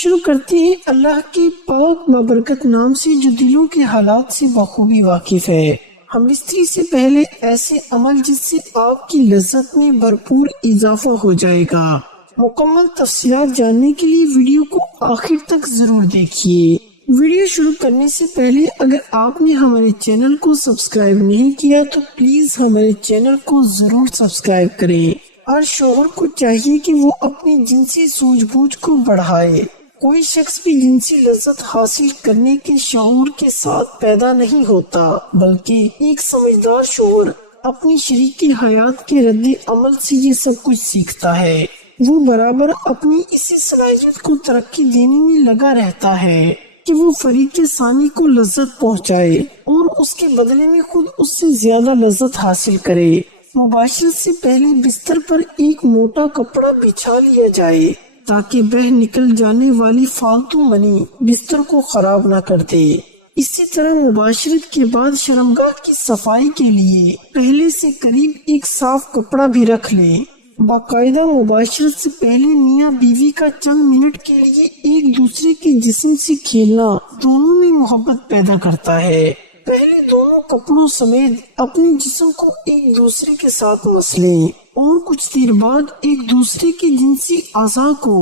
شروع کرتے ہیں اللہ کے پاک بابرکت نام سے جو دلوں کے حالات سے بخوبی واقف ہے۔ ہم بستری سے پہلے ایسے عمل جس سے آپ کی لذت میں بھرپور اضافہ ہو جائے گا۔ مکمل تفصیلات جاننے کے لیے ویڈیو کو آخر تک ضرور دیکھیے۔ ویڈیو شروع کرنے سے پہلے اگر آپ نے ہمارے چینل کو سبسکرائب نہیں کیا تو پلیز ہمارے چینل کو ضرور سبسکرائب کریں۔ ہر شوہر کو چاہیے کہ وہ اپنی جنسی سوجھ بوجھ کو بڑھائے۔ کوئی شخص بھی جنسی لذت حاصل کرنے کے شعور کے ساتھ پیدا نہیں ہوتا، بلکہ ایک سمجھدار شوہر اپنی شریک حیات کے رد عمل سے یہ سب کچھ سیکھتا ہے۔ وہ برابر اپنی اسی صلاحیت کو ترقی دینے میں لگا رہتا ہے کہ وہ فریق ثانی کو لذت پہنچائے اور اس کے بدلے میں خود اس سے زیادہ لذت حاصل کرے۔ مباشرت سے پہلے بستر پر ایک موٹا کپڑا بچھا لیا جائے تاکہ بہ نکل جانے والی فالتو منی بستر کو خراب نہ کر دے۔ اسی طرح مباشرت کے بعد شرمگاہ کی صفائی کے لیے پہلے سے قریب ایک صاف کپڑا بھی رکھ لیں۔ باقاعدہ مباشرت سے پہلے میاں بیوی کا چند منٹ کے لیے ایک دوسرے کے جسم سے کھیلنا دونوں میں محبت پیدا کرتا ہے۔ پہلے دونوں کپڑوں سمیت اپنے جسم کو ایک دوسرے کے ساتھ مس لیں اور کچھ دیر بعد ایک دوسرے کے جنسی اعضاء کو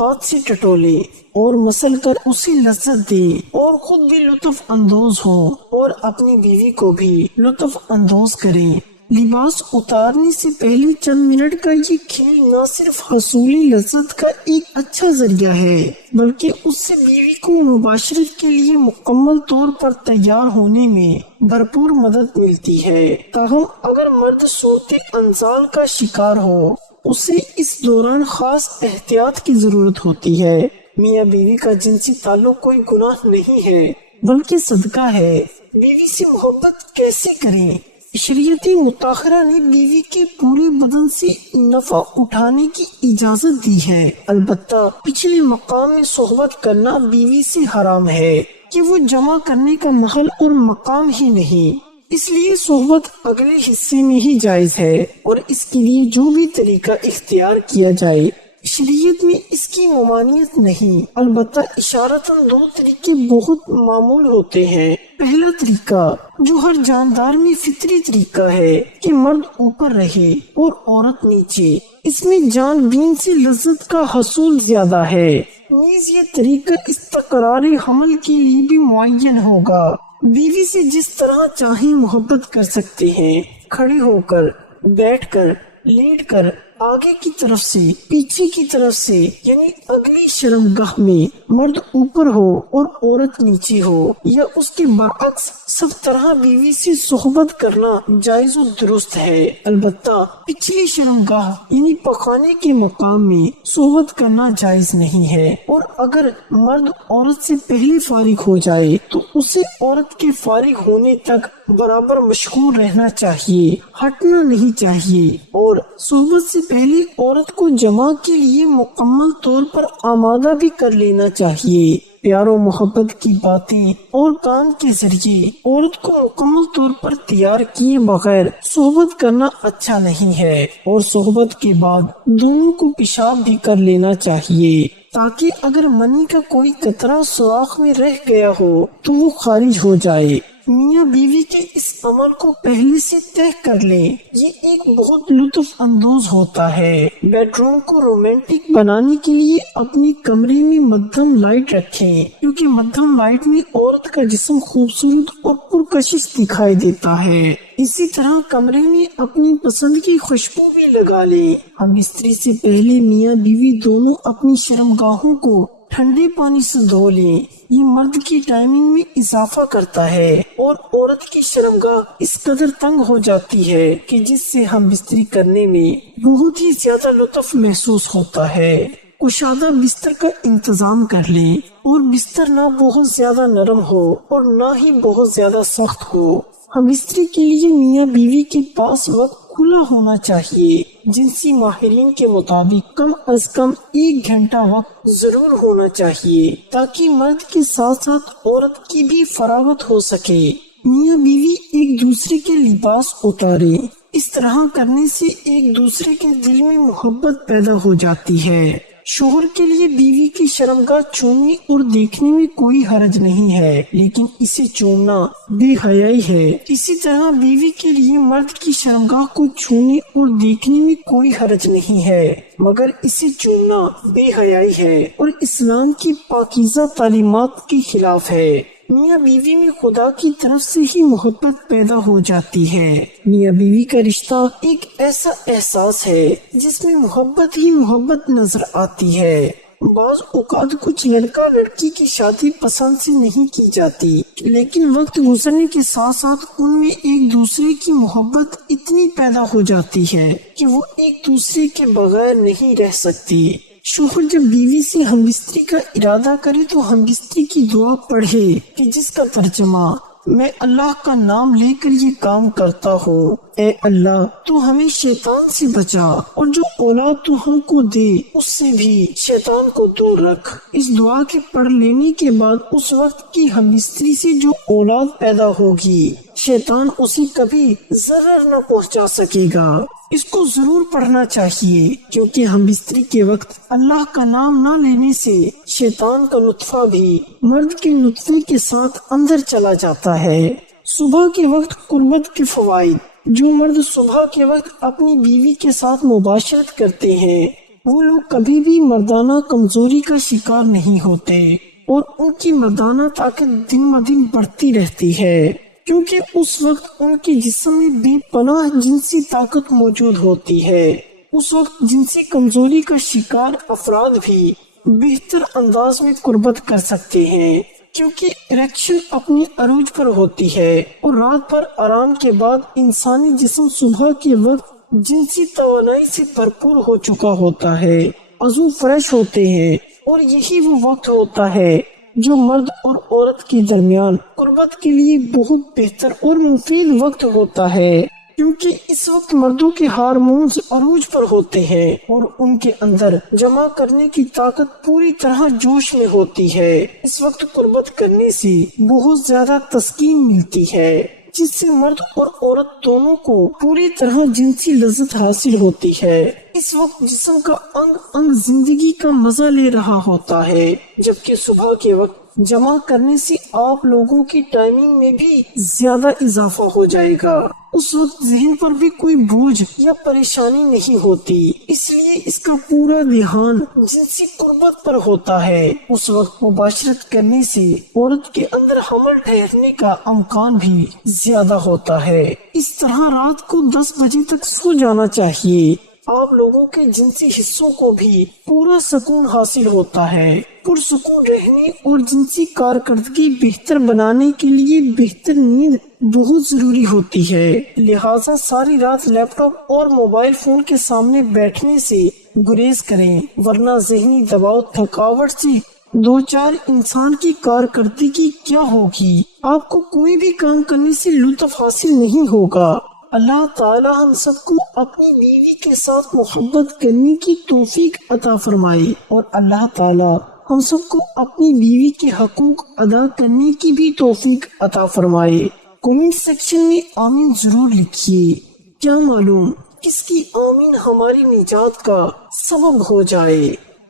ہاتھ سے ٹٹولیں اور مسل کر اسے لذت دیں اور خود بھی لطف اندوز ہوں اور اپنی بیوی کو بھی لطف اندوز کریں۔ لباس اتارنے سے پہلے چند منٹ کا یہ کھیل نہ صرف حصولی لذت کا ایک اچھا ذریعہ ہے بلکہ اس سے بیوی کو مباشرت کے لیے مکمل طور پر تیار ہونے میں بھرپور مدد ملتی ہے۔ تاہم اگر مرد صورت انزال کا شکار ہو اسے اس دوران خاص احتیاط کی ضرورت ہوتی ہے۔ میاں بیوی کا جنسی تعلق کوئی گناہ نہیں ہے بلکہ صدقہ ہے۔ بیوی سے محبت کیسے کریں؟ شریعت مطہرہ نے بیوی کے پورے بدن سے نفع اٹھانے کی اجازت دی ہے، البتہ پچھلے مقام میں صحبت کرنا بیوی سے حرام ہے کہ وہ جمع کرنے کا محل اور مقام ہی نہیں، اس لیے صحبت اگلے حصے میں ہی جائز ہے اور اس کے لیے جو بھی طریقہ اختیار کیا جائے شریعت میں اس کی ممانعت نہیں، البتہ اشارتاً دو طریقے بہت معمول ہوتے ہیں۔ پہلا طریقہ جو ہر جاندار میں فطری طریقہ ہے کہ مرد اوپر رہے اور عورت نیچے، اس میں جان بین سے لذت کا حصول زیادہ ہے۔ نیز یہ طریقہ استقرار حمل کے لیے بھی معین ہوگا۔ بیوی سے جس طرح چاہیں محبت کر سکتے ہیں، کھڑے ہو کر، بیٹھ کر، لیٹ کر، آگے کی طرف سے، پیچھے کی طرف سے، یعنی اگلی شرمگاہ میں مرد اوپر ہو اور عورت نیچے ہو یا اس کے برعکس، سب طرح بیوی سے صحبت کرنا جائز و درست ہے، البتہ پچھلی شرمگاہ یعنی پخانے کے مقام میں صحبت کرنا جائز نہیں ہے، اور اگر مرد عورت سے پہلے فارغ ہو جائے تو اسے عورت کے فارغ ہونے تک برابر مشغول رہنا چاہیے، ہٹنا نہیں چاہیے، اور صحبت سے پہلے عورت کو جماع کے لیے مکمل طور پر آمادہ بھی کر لینا چاہیے۔ پیار و محبت کی باتیں اور کام کے ذریعے عورت کو مکمل طور پر تیار کیے بغیر صحبت کرنا اچھا نہیں ہے، اور صحبت کے بعد دونوں کو پیشاب بھی کر لینا چاہیے تاکہ اگر منی کا کوئی قطرہ سوراخ میں رہ گیا ہو تو وہ خارج ہو جائے۔ میاں بیوی کے اس عمل کو پہلے سے طے کر لیں، یہ ایک بہت لطف اندوز ہوتا ہے۔ بیڈ روم کو رومانٹک بنانے کے لیے اپنی کمرے میں مدھم لائٹ رکھیں، کیونکہ مدھم لائٹ میں عورت کا جسم خوبصورت اور پرکشش دکھائی دیتا ہے۔ اسی طرح کمرے میں اپنی پسند کی خوشبو بھی لگا لیں۔ ہم بستری سے پہلے میاں بیوی دونوں اپنی شرمگاہوں کو ٹھنڈے پانی سے دھو لیں، یہ مرد کی ٹائمنگ میں اضافہ کرتا ہے اور عورت کی شرمگاہ اس قدر تنگ ہو جاتی ہے کہ جس سے ہم بستری کرنے میں بہت ہی زیادہ لطف محسوس ہوتا ہے۔ کشادہ بستر کا انتظام کر لیں اور بستر نہ بہت زیادہ نرم ہو اور نہ ہی بہت زیادہ سخت ہو۔ ہم بستری کے لیے میاں بیوی کے پاس وقت کھلا ہونا چاہیے۔ جنسی ماہرین کے مطابق کم از کم 1 گھنٹہ وقت ضرور ہونا چاہیے تاکہ مرد کے ساتھ ساتھ عورت کی بھی فراغت ہو سکے۔ میاں بیوی ایک دوسرے کے لباس اتارے، اس طرح کرنے سے ایک دوسرے کے دل میں محبت پیدا ہو جاتی ہے۔ شوہر کے لیے بیوی کی شرمگاہ چومنے اور دیکھنے میں کوئی حرج نہیں ہے، لیکن اسے چومنا بے حیائی ہے۔ اسی طرح بیوی کے لیے مرد کی شرمگاہ کو چھونے اور دیکھنے میں کوئی حرج نہیں ہے، مگر اسے چومنا بے حیائی ہے اور اسلام کی پاکیزہ تعلیمات کے خلاف ہے۔ میاں بیوی میں خدا کی طرف سے ہی محبت پیدا ہو جاتی ہے۔ میاں بیوی کا رشتہ ایک ایسا احساس ہے جس میں محبت ہی محبت نظر آتی ہے۔ بعض اوقات کچھ لڑکا لڑکی کی شادی پسند سے نہیں کی جاتی، لیکن وقت گزرنے کے ساتھ ساتھ ان میں ایک دوسرے کی محبت اتنی پیدا ہو جاتی ہے کہ وہ ایک دوسرے کے بغیر نہیں رہ سکتی۔ شوہر جب بیوی سے ہم بستری کا ارادہ کرے تو ہم بستری کی دعا پڑھے کہ جس کا ترجمہ میں اللہ کا نام لے کر یہ کام کرتا ہوں، اے اللہ تو ہمیں شیطان سے بچا، اور جو اولاد تو ہم کو دے اس سے بھی شیطان کو دور رکھ۔ اس دعا کے پڑھ لینے کے بعد اس وقت کی ہم بستری سے جو اولاد پیدا ہوگی شیطان اسے کبھی ضرر نہ پہنچا سکے گا۔ اس کو ضرور پڑھنا چاہیے، کیونکہ ہم بستری کے وقت اللہ کا نام نہ لینے سے شیطان کا نطفہ بھی مرد کے نطفے کے ساتھ اندر چلا جاتا ہے۔ صبح کے وقت قربت کے فوائد۔ جو مرد صبح کے وقت اپنی بیوی کے ساتھ مباشرت کرتے ہیں وہ لوگ کبھی بھی مردانہ کمزوری کا شکار نہیں ہوتے اور ان کی مردانہ طاقت دن بدن بڑھتی رہتی ہے، کیونکہ اس وقت ان کے جسم میں بے پناہ جنسی طاقت موجود ہوتی ہے۔ اس وقت جنسی کمزوری کا شکار افراد بھی بہتر انداز میں قربت کر سکتے ہیں، کیونکہ اریکشن اپنی عروج پر ہوتی ہے اور رات بھر آرام کے بعد انسانی جسم صبح کے وقت جنسی توانائی سے بھرپور ہو چکا ہوتا ہے، عضو فریش ہوتے ہیں، اور یہی وہ وقت ہوتا ہے جو مرد اور عورت کے درمیان قربت کے لیے بہت بہتر اور مفید وقت ہوتا ہے، کیونکہ اس وقت مردوں کے ہارمونز عروج پر ہوتے ہیں اور ان کے اندر جمع کرنے کی طاقت پوری طرح جوش میں ہوتی ہے۔ اس وقت قربت کرنے سے بہت زیادہ تسکین ملتی ہے، جس سے مرد اور عورت دونوں کو پوری طرح جنسی لذت حاصل ہوتی ہے۔ اس وقت جسم کا انگ انگ زندگی کا مزہ لے رہا ہوتا ہے، جبکہ صبح کے وقت جمع کرنے سے آپ لوگوں کی ٹائمنگ میں بھی زیادہ اضافہ ہو جائے گا۔ اس وقت ذہن پر بھی کوئی بوجھ یا پریشانی نہیں ہوتی، اس لیے اس کا پورا دھیان جنسی قربت پر ہوتا ہے۔ اس وقت مباشرت کرنے سے عورت کے اندر حمل ٹھہرنے کا امکان بھی زیادہ ہوتا ہے۔ اس طرح رات کو 10 بجے تک سو جانا چاہیے۔ آپ لوگوں کے جنسی حصوں کو بھی پورا سکون حاصل ہوتا ہے۔ پرسکون رہنے اور جنسی کارکردگی بہتر بنانے کے لیے بہتر نیند بہت ضروری ہوتی ہے، لہٰذا ساری رات لیپ ٹاپ اور موبائل فون کے سامنے بیٹھنے سے گریز کریں، ورنہ ذہنی دباؤ تھکاوٹ سے دو چار انسان کی کارکردگی کیا ہوگی، آپ کو کوئی بھی کام کرنے سے لطف حاصل نہیں ہوگا۔ اللہ تعالی ہم سب کو اپنی بیوی کے ساتھ محبت کرنے کی توفیق عطا فرمائے، اور اللہ تعالی ہم سب کو اپنی بیوی کے حقوق ادا کرنے کی بھی توفیق عطا فرمائے۔ کمنٹ سیکشن میں آمین ضرور لکھیے، کیا معلوم کس کی آمین ہماری نجات کا سبب ہو جائے۔